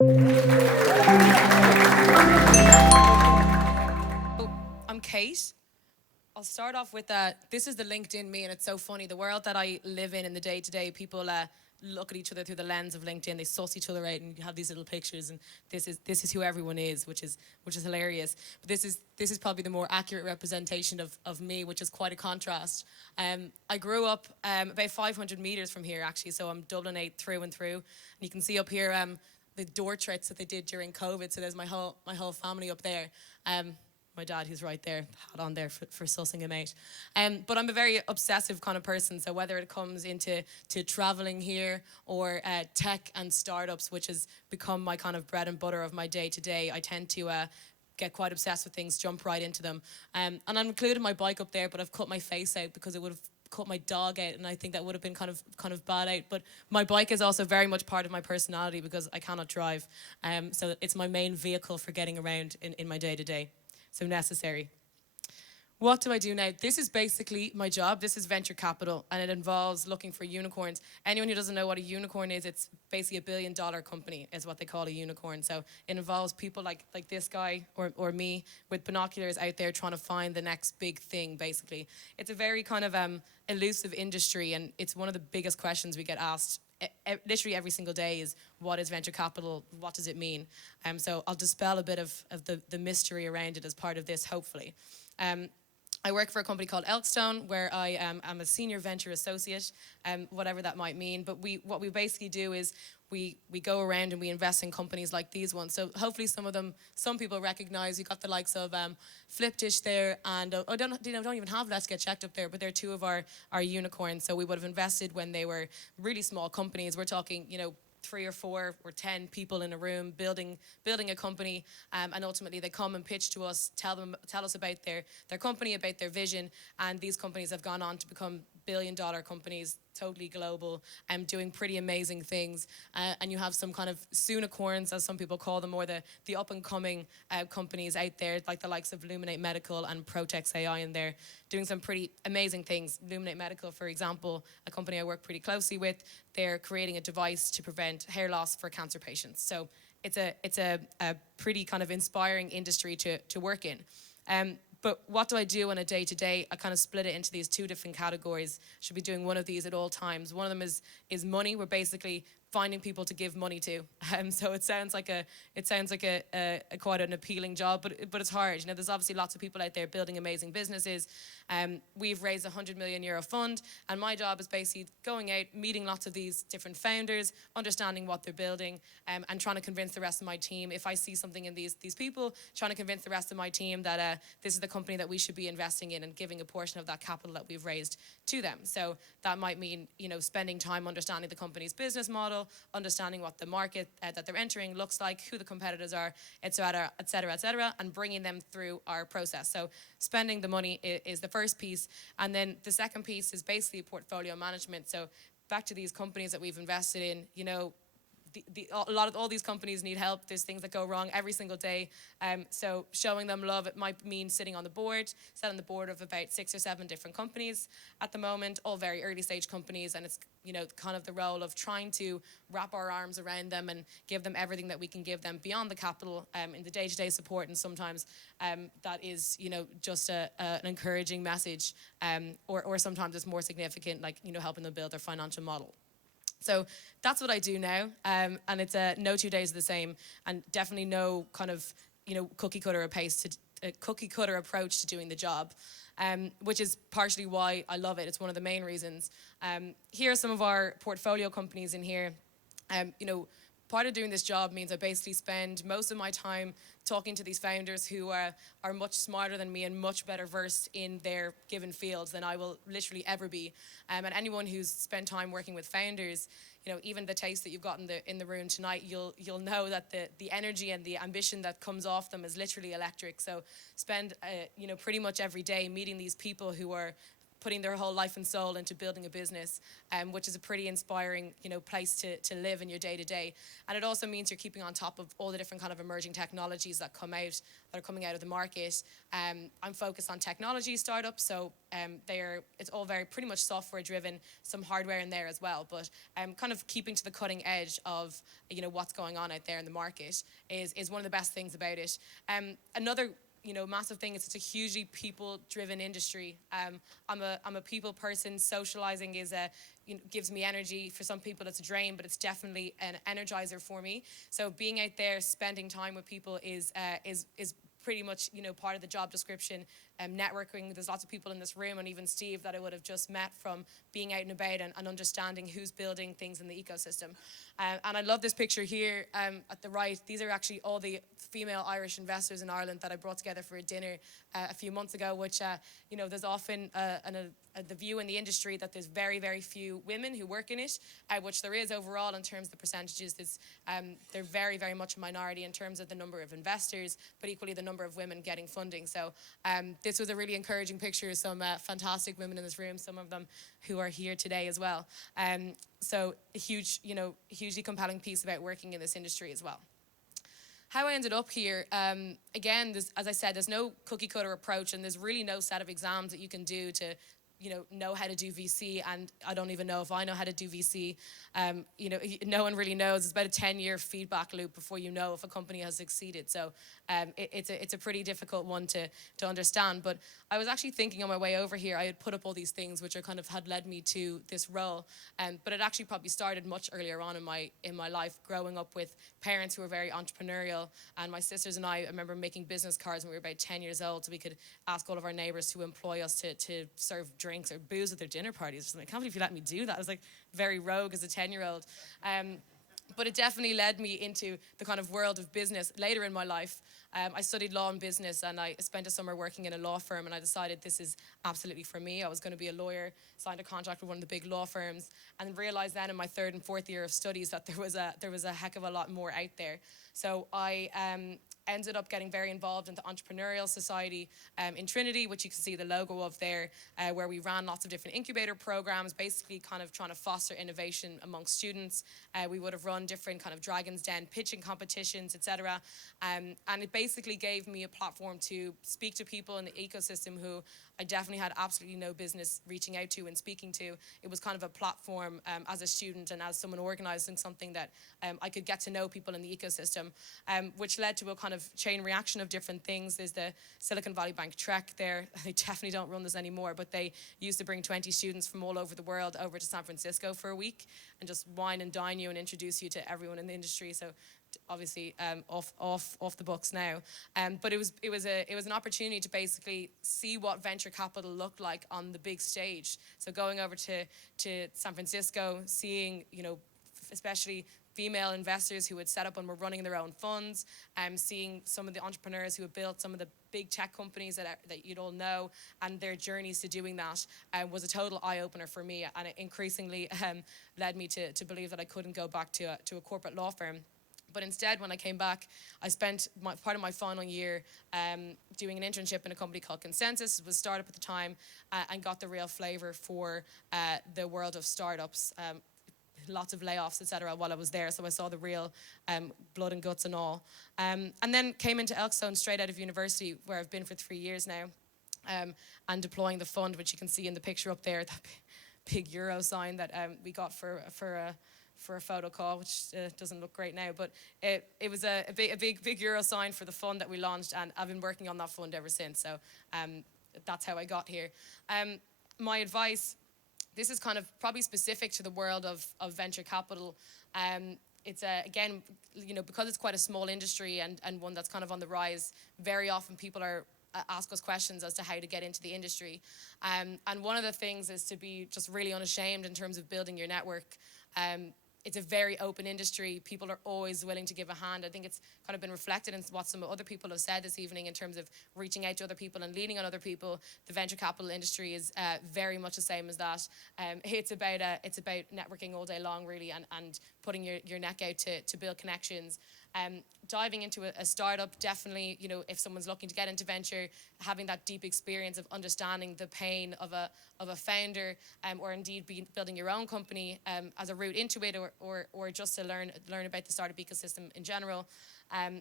Oh, I'm Kate. I'll start off with this is the LinkedIn me, and it's so funny. The world that I live in the day to day, people look at each other through the lens of LinkedIn. They suss each other out, and you have these little pictures, and this is who everyone is, which is hilarious. But this is probably the more accurate representation of me, which is quite a contrast. I grew up about 500 meters from here, actually, so I'm Dublinite through and through. And you can see up here the door tricks that they did during COVID. So there's my whole family up there. My dad, who's right there, hat on there for sussing him out. But I'm a very obsessive kind of person. So whether it comes into traveling here or tech and startups, which has become my kind of bread and butter of my day to day, I tend to get quite obsessed with things, jump right into them. And I'm including my bike up there, but I've cut my face out because it would have cut my dog out, and I think that would have been kind of bad out. But my bike is also very much part of my personality because I cannot drive. So it's my main vehicle for getting around in my day to day. So necessary. What do I do now? This is basically my job. This is venture capital, and it involves looking for unicorns. Anyone who doesn't know what a unicorn is, it's basically $1 billion company is what they call a unicorn. So it involves people like this guy or me with binoculars out there trying to find the next big thing, basically. It's a very kind of elusive industry, and it's one of the biggest questions we get asked literally every single day is, what is venture capital? What does it mean? So I'll dispel a bit of the mystery around it as part of this, hopefully. I work for a company called Elkstone, where I am a senior venture associate, whatever that might mean. But what we basically do is we go around and we invest in companies like these ones. So hopefully some people recognize. You got the likes of Flipdish there, and don't even have Let's Get Checked up there, but they're two of our unicorns. So we would have invested when they were really small companies. We're talking, 3 or 4 or 10 people in a room building a company, and ultimately they come and pitch to us, tell us about their company, about their vision, and these companies have gone on to become billion-dollar companies, totally global, and doing pretty amazing things. And you have some kind of soonicorns, as some people call them, or the up-and-coming companies out there, like the likes of Luminate Medical and Protex AI, and they're doing some pretty amazing things. Luminate Medical, for example, a company I work pretty closely with, they're creating a device to prevent hair loss for cancer patients. So it's a pretty kind of inspiring industry to work in. But what do I do on a day-to-day? I kind of split it into these two different categories. Should be doing one of these at all times. One of them is money. We're basically finding people to give money to. So it sounds like a quite an appealing job, but it's hard. There's obviously lots of people out there building amazing businesses. We've raised a €100 million fund, and my job is basically going out, meeting lots of these different founders, understanding what they're building, and trying to convince the rest of my team. If I see something in these people, trying to convince the rest of my team that this is the company that we should be investing in, and giving a portion of that capital that we've raised to them. So that might mean, spending time understanding the company's business model, understanding what the market that they're entering looks like, who the competitors are, et cetera, and bringing them through our process. So spending the money is the first piece. And then the second piece is basically portfolio management. So back to these companies that we've invested in, all these companies need help. There's things that go wrong every single day. So showing them love, it might mean sitting on the board of about 6 or 7 different companies at the moment, all very early stage companies. And it's, kind of the role of trying to wrap our arms around them and give them everything that we can give them beyond the capital, in the day-to-day support. And sometimes that is, just an encouraging message, or sometimes it's more significant, like, helping them build their financial model. So that's what I do now, and it's no 2 days are the same, and definitely no kind of cookie cutter approach to doing the job, which is partially why I love it. It's one of the main reasons. Here are some of our portfolio companies in here. Part of doing this job means I basically spend most of my time talking to these founders who are much smarter than me and much better versed in their given fields than I will literally ever be. And anyone who's spent time working with founders, even the taste that you've got in the room tonight, you'll know that the energy and the ambition that comes off them is literally electric. So spend pretty much every day meeting these people who are putting their whole life and soul into building a business, which is a pretty inspiring, place to live in your day to day. And it also means you're keeping on top of all the different kind of emerging technologies that are coming out of the market. I'm focused on technology startups, so it's all very pretty much software driven, some hardware in there as well, but kind of keeping to the cutting edge of what's going on out there in the market is one of the best things about it. Another massive thing is it's a hugely people-driven industry. I'm a people person. Socializing gives me energy. For some people, it's a drain, but it's definitely an energizer for me. So being out there, spending time with people is pretty much part of the job description. Networking, there's lots of people in this room, and even Steve, that I would have just met from being out and about and understanding who's building things in the ecosystem. And I love this picture here at the right. These are actually all the female Irish investors in Ireland that I brought together for a dinner a few months ago, which there's often the view in the industry that there's very, very few women who work in it, which there is overall in terms of the percentages. They're very, very much a minority in terms of the number of investors, but equally the number of women getting funding. So this was a really encouraging picture. Some fantastic women in this room, some of them who are here today as well. So a hugely compelling piece about working in this industry as well. How I ended up here, again, as I said, there's no cookie cutter approach, and there's really no set of exams that you can do to know how to do VC, and I don't even know if I know how to do VC. No one really knows. It's about a 10-year feedback loop before you know if a company has succeeded. So it's a pretty difficult one to understand. But I was actually thinking on my way over here, I had put up all these things which had led me to this role. But it actually probably started much earlier on in my life, growing up with parents who were very entrepreneurial. And my sisters and I remember making business cards when we were about 10 years old, so we could ask all of our neighbors to employ us to serve drinks or booze at their dinner parties. I can't believe you let me do that. I was like very rogue as a 10-year-old. But it definitely led me into the kind of world of business later in my life. I studied law and business, and I spent a summer working in a law firm, and I decided this is absolutely for me. I was going to be a lawyer, signed a contract with one of the big law firms, and realized then in my third and fourth year of studies that there was a heck of a lot more out there. So I ended up getting very involved in the Entrepreneurial Society in Trinity, which you can see the logo of there, where we ran lots of different incubator programs, basically kind of trying to foster innovation amongst students. We would have run different kind of Dragon's Den pitching competitions, etc. And it basically gave me a platform to speak to people in the ecosystem who I definitely had absolutely no business reaching out to and speaking to. It was kind of a platform as a student and as someone organizing something that I could get to know people in the ecosystem, which led to a kind of chain reaction of different things. There's the Silicon Valley Bank Trek there. They definitely don't run this anymore, but they used to bring 20 students from all over the world over to San Francisco for a week and just wine and dine you and introduce you to everyone in the industry. So obviously off the books now, but it was an opportunity to basically see what venture capital looked like on the big stage. So going over to San Francisco, seeing especially female investors who had set up and were running their own funds, seeing some of the entrepreneurs who had built some of the big tech companies that you'd all know, and their journeys to doing that was a total eye-opener for me, and it increasingly led me to believe that I couldn't go back to a corporate law firm. But instead, when I came back, I spent part of my final year doing an internship in a company called Consensus. It was a startup at the time, and got the real flavor for the world of startups. Lots of layoffs, etc. while I was there, so I saw the real blood and guts and all. And then came into Elkstone straight out of university, where I've been for 3 years now, and deploying the fund, which you can see in the picture up there, that big Euro sign that we got for a photo call, which doesn't look great now, but it was a big Euro sign for the fund that we launched, and I've been working on that fund ever since. So that's how I got here. My advice. This is kind of probably specific to the world of venture capital. It's again, because it's quite a small industry and one that's kind of on the rise, very often people ask us questions as to how to get into the industry. And one of the things is to be just really unashamed in terms of building your network. It's a very open industry. People are always willing to give a hand. I think it's kind of been reflected in what some other people have said this evening in terms of reaching out to other people and leaning on other people. The venture capital industry is very much the same as that. It's about networking all day long, really, and putting your neck out to build connections. Diving into a startup, definitely, you know, if someone's looking to get into venture, having that deep experience of understanding the pain of a founder, or indeed building your own company as a route into it, or just to learn about the startup ecosystem in general,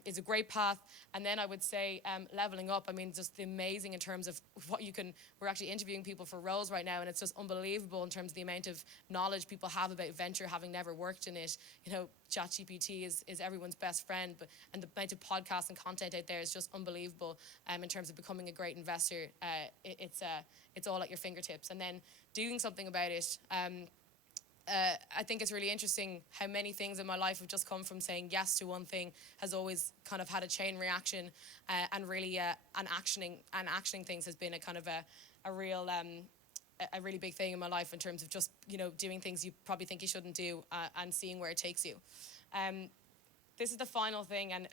is a great path. And then I would say leveling up. I mean, just amazing in terms of what you can. We're actually interviewing people for roles right now, and it's just unbelievable in terms of the amount of knowledge people have about venture, having never worked in it. You know, ChatGPT is everyone's best friend, and the amount of podcasts and content out there is just unbelievable. In terms of becoming a great investor, it's all at your fingertips, and then doing something about it. I think it's really interesting how many things in my life have just come from saying yes to one thing, has always kind of had a chain reaction, and really and actioning things has been a kind of a real a really big thing in my life in terms of just, you know, doing things you probably think you shouldn't do, and seeing where it takes you. This is the final thing, and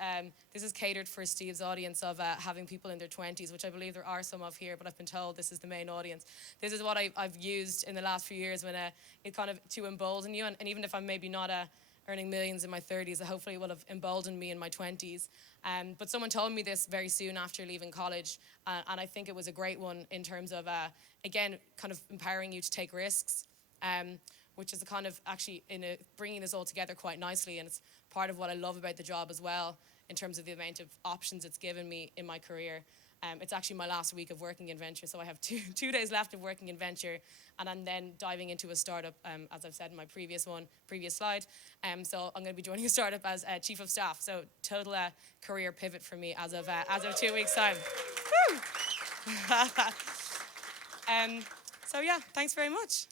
this is catered for Steve's audience of having people in their 20s, which I believe there are some of here, but I've been told this is the main audience. This is what I've used in the last few years when it kind of to embolden you, and even if I'm maybe not earning millions in my 30s, hopefully it will have emboldened me in my 20s. But someone told me this very soon after leaving college, and I think it was a great one in terms of, again, kind of empowering you to take risks, which is a kind of actually bringing this all together quite nicely, and it's part of what I love about the job as well, in terms of the amount of options it's given me in my career. It's actually my last week of working in venture, so I have two days left of working in venture, and I'm then diving into a startup, as I've said in my previous slide. So I'm going to be joining a startup as chief of staff. So total career pivot for me as of 2 weeks' time. So yeah, thanks very much.